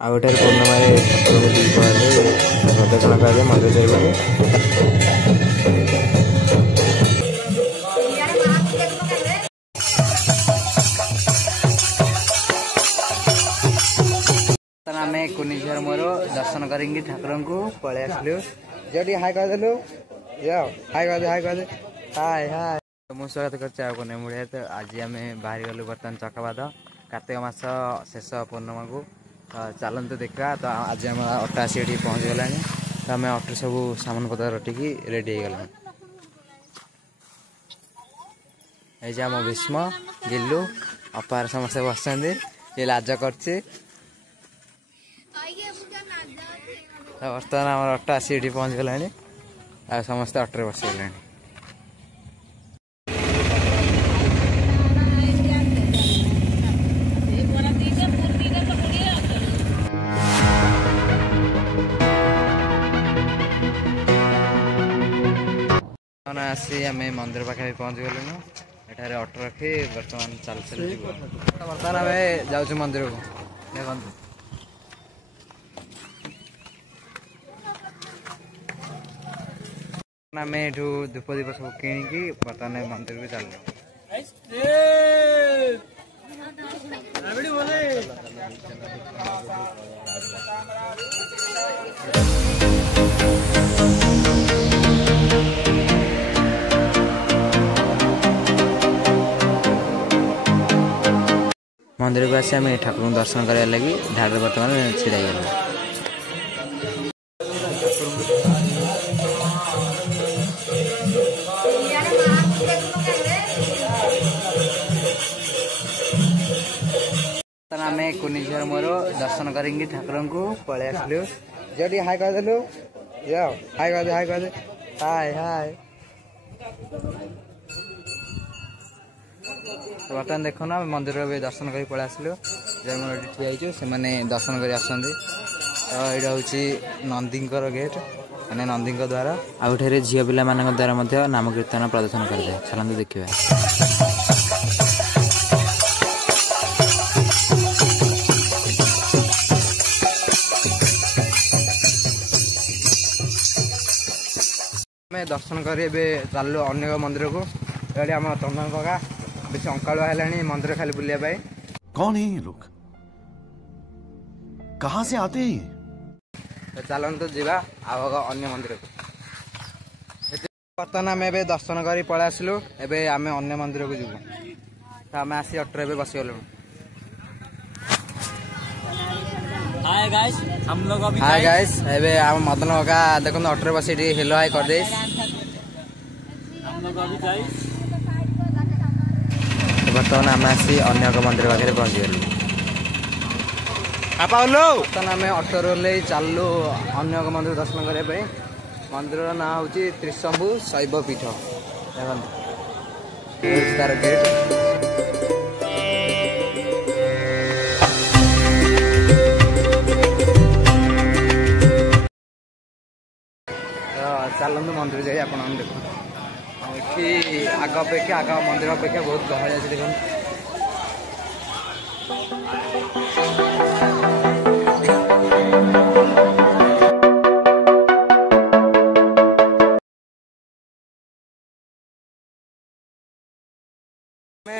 आउटार पूर्णिमा ठाकुर प्रदक्षिण कर मंदिर चाहिए आम कुनी झीर मोर दर्शन करी ठाकुर को पलि आसलु जो हाई करदेलु हाई कर हाई कर हाय हाय मु स्वागत कर मुड़िया। तो आज आम बाहरी गलु बर्तमान चकवाद कार्तिक मास शेष पूर्णिमा को चलते देखा। तो आज आम अटा आसी पहुँच गला। तो आम अटो सब सामान पतर रटिकी रेडी हो गला। ये आम भीष्म गिलु अपार समस्ते बस ये लाज कर बर्तमान आम अटो आसी पहुँच गला। आ समस्ते अटो बसगले। आसी आम मंदिर पाखे पहुँच गलु। एठारे अटो रखी बर्तमान चल चल बर्तमान आम जाऊँ मंदिर को देखो। आम यू धूप दीप सब किणी बर्तमान मंदिर को चल मंदिर को आसी आम ठाकुर दर्शन करार लगी ढाड़ बर्तमान छिड़ा गला। आम कुनी झीर मोर दर्शन करी ठाकुर को पलि आसलु जो हाई करदेलु हाई कर हाई कर हाय हाय। बर्तमान देखो ना मंदिर दर्शन कर पलि आसलु जो मोर ठिया से दर्शन कर आसती। तो यहाँ हूँ नंदी गेट माने नंदी द्वार आउे झील पिला द्वारा नाम कीर्तन प्रदर्शन करते चलते देखा। दर्शन कर चलु अन्य मंदिर को ये आम चंदन कका बेस अंकालुआ है मंदिर खाली बुलाया। कौन है ये लोग, कहाँ से आते हैं? तो चलतु जा अन्य मंदिर को। बर्तमान आम ए दर्शन कर पलि आसलु एवं आम अन्य मंदिर को जीवु। तो आम आसी अटो बसगलु। हाय गाइस, हम लोग अभी हाय गाइस एबे आम मदन कका देखो अटो बस हेलो हाई कर दे। हम लोग अभी जाई। बर्तमान आम आसी अन्य मंदिर पाखे पहुँच गलु। बर्तमान आम अटो रोले चलु अन्य मंदिर दर्शन करने। मंदिर ना हूँ त्रिशंभु शैव पीठ देखो तार गेट। चलते मंदिर जाए आप देख आग अपेक्षा आग मंदिर अपेक्षा बहुत गहली अच्छे देख।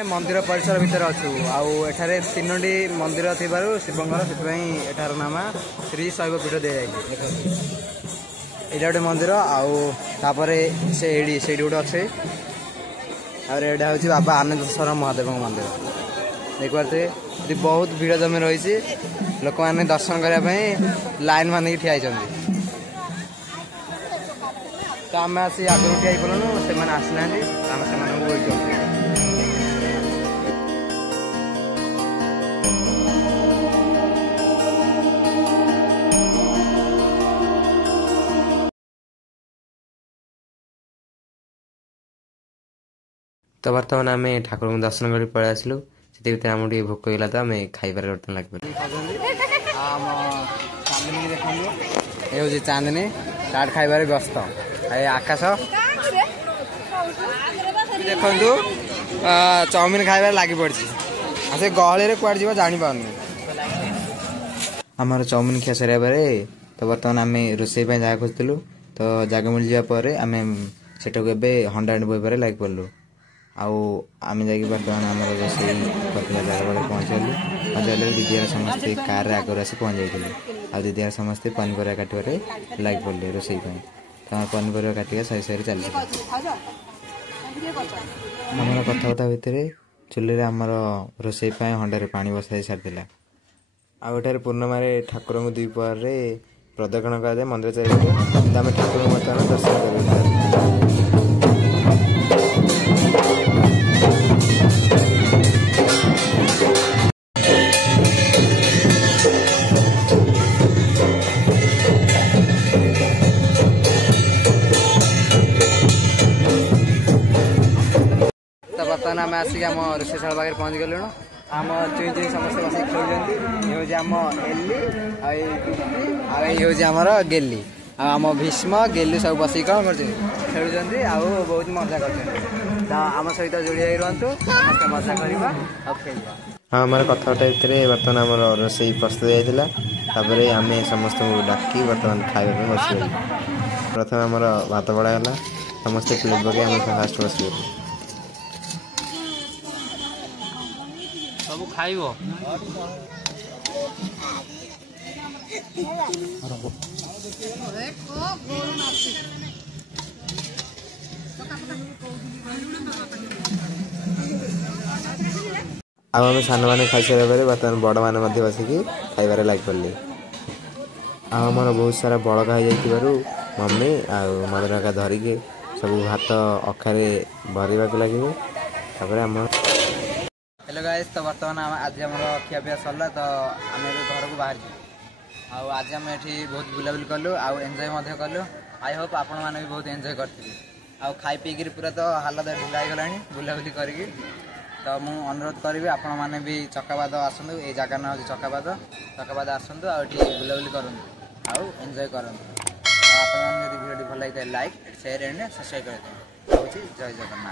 मंदिर परिसर भितर अच्छु आठारे तीनोटी मंदिर थी शिवंकर से नाम श्री शैव पीठ दि जाए। यहाँ गोटे मंदिर आपर से गोटे अच्छे यहाँ हूँ बाबा आनंदेश्वर महादेव मंदिर देख पारे। बहुत भीड़ जमी रही लोक मैंने दर्शन करने लाइन मान ठिया। तो आम आसी आगे ठिया पड़ू से आसना आम से तो बर्तमान आम ठाकुर को दर्शन कर पलि आसलु से आम भोक होगा। तो आम खाइबार बर्तमान लगे ये हूँ चांदनी चाट खाइबार व्यस्त। ये आकाश देखु चाउमिन खाइबार लगी पड़ी से गहली कौड़ जानी पार। ଆମର ଚାଉମିନ ଖିଆ ସରିବା ପରେ ତ ବର୍ତ୍ତମାନ ଆମେ ରୋଷେଇ ପାଇଁ ଜାଗା ଖୋଜୁଥିଲୁ। ତ ଜାଗା ମିଳିଯିବା ପରେ ଆମେ ସେଠାକୁ ଏବେ 100 ବହିବାରେ ଲାଗି ପଡ଼ିଲୁ। ଆଉ ଆମେ ଯାଇକି ବର୍ତ୍ତମାନ ଆମର ରୋଷେଇ କରିଥିବା ଜାଗା ପାଖରେ ପହଞ୍ଚିଗଲୁ। ଦିଦିଆର ସମସ୍ତେ କାରରେ ଆଗରୁ ଆସି ପହଞ୍ଚି ଯାଇଥିଲେ। ଆଉ ଦିଦିଆର ସମସ୍ତେ ପନିପରିବା କାଟିବାରେ ଲାଗି ପଡ଼ିଲେ ରୋଷେଇ ପାଇଁ। ତ ପନିପରିବା କାଟିବା ସାରି ସାରି ଚାଲିଥିଲା। ଆମର କଥାବାର୍ତ୍ତା ଭିତରେ ଚୁଲିରେ ଆମର ରୋଷେଇ ପାଇଁ ହଣ୍ଡାରେ ପାଣି ବସାଇ ସାରିଥିଲା। ଆଉ ଏଠାରେ ପୂର୍ଣ୍ଣିମାରେ ଠାକୁରଙ୍କୁ ଦ୍ୱିପହରରେ ପ୍ରଦକ୍ଷିଣ କରାଯାଏ ମନ୍ଦିର ଚାରିପଟେ। କିନ୍ତୁ ଆମେ ଠାକୁରଙ୍କୁ ବର୍ତ୍ତମାନ ଦର୍ଶନ କରିବାକୁ ବର୍ତ୍ତମାନ ଆମେ ଆସିକି ଆମ ରୋଷେଇଶାଳ ପାଖରେ ପହଞ୍ଚି ଗଲୁଣୁ। ଆମ ଚୁଇଁ ଚୁଇଁ ସମସ୍ତେ ବସିକି ଖେଳୁଛନ୍ତି। ଇଏ ହେଉଛି ଆମ ଏଲି, ଆଉ ଏଇ ପିପି, ଆଉ ଏଇ ହେଉଛି ଆମର ଗେଲି। ଆଉ ଆମ ଭୀଷ୍ମ ଗେଲି ସବୁ ବସିକି କ'ଣ କରୁଛନ୍ତି? ଖେଳୁଛନ୍ତି ଆଉ ବହୁତ ମଜା କରୁଛନ୍ତି। ତ ଆମ ସହିତ ଯୋଡ଼ି ହୋଇ ରୁହନ୍ତୁ, ସମସ୍ତେ ମଜା କରିବା ଆଉ ଖେଳିବା। ହଁ, ଆମର କଥାବାର୍ତ୍ତା ଭିତରେ ବର୍ତ୍ତମାନ ଆମର ରୋଷେଇ ପ୍ରସ୍ତୁତ ହେଇଥିଲା। ତାପରେ ଆମେ ସମସ୍ତଙ୍କୁ ଡାକି ବର୍ତ୍ତମାନ ଖାଇବା ପାଇଁ ବସିଗଲୁ। ପ୍ରଥମେ ଆମର ଭାତ ବଢ଼ା ହେଲା। ସମସ୍ତେ ପ୍ଲେଟ୍ ପକାଇ ଆମେ ଫାଷ୍ଟ ବସିଗଲୁ। ସବୁ ଖାଇବ। ଆଉ ଆମେ ସାନମାନେ ଖାଇସାରିବା ପରେ ବର୍ତ୍ତମାନ ବଡ଼ମାନେ ମଧ୍ୟ ବସିକି ଖାଇବାରେ ଲାଗି ପଡ଼ିଲେ। ଆଉ ଆମର ବହୁତ ସାରା ବଳକା ହେଇଯାଇଥିବାରୁ ମମି ଆଉ ମଦନକା ଧରିକି ସବୁ ଭାତ ଅଖାରେ ଭରିବାକୁ ଲାଗିବେ। ତାପରେ ଆମର ହ୍ୟାଲୋ ଗାଇସ୍, ତ ବର୍ତ୍ତମାନ ଆଜି ଆମର ଖିଆପିଆ ସରିଲା। ତ ଆମେ ଏବେ ଘରକୁ ବାହାରିଛୁ। ଆଉ ଆଜି ଆମେ ଏଠି ବହୁତ ବୁଲାବୁଲି କଲୁ ଆଉ ଏନ୍ଜୟ ମଧ୍ୟ କଲୁ। ଆଇ ହୋପ୍ ଆପଣମାନେ ବି ବହୁତ ଏନ୍ଜୟ କରିଥିବେ। ଆଉ ଖାଇ ପିଇକିରି ପୁରା ତ ହାଲତ ଢିଲା ହେଇଗଲାଣି ବୁଲାବୁଲି କରିକି। ତ ମୁଁ ଅନୁରୋଧ କରିବି ଆପଣମାନେ ବି ଚକାପାଦ ଆସନ୍ତୁ। ଏଇ ଜାଗା ନାଁ ହେଉଛି ଚକାପାଦ ଆସନ୍ତୁ ଆଉ ଏଠି ବୁଲାବୁଲି କରନ୍ତୁ ଆଉ ଏନ୍ଜୟ କରନ୍ତୁ। ଆଉ ଆପଣମାନଙ୍କୁ ଯଦି ଭିଡ଼ିଓଟି ଭଲ ଲାଗିଥାଏ ଲାଇକ୍, ସେୟାର ଏଣ୍ଡ ସବସ୍କ୍ରାଇବ୍ କରିଦେବେ। ରହୁଛି, ଜୟ ଜଗନ୍ନାଥ।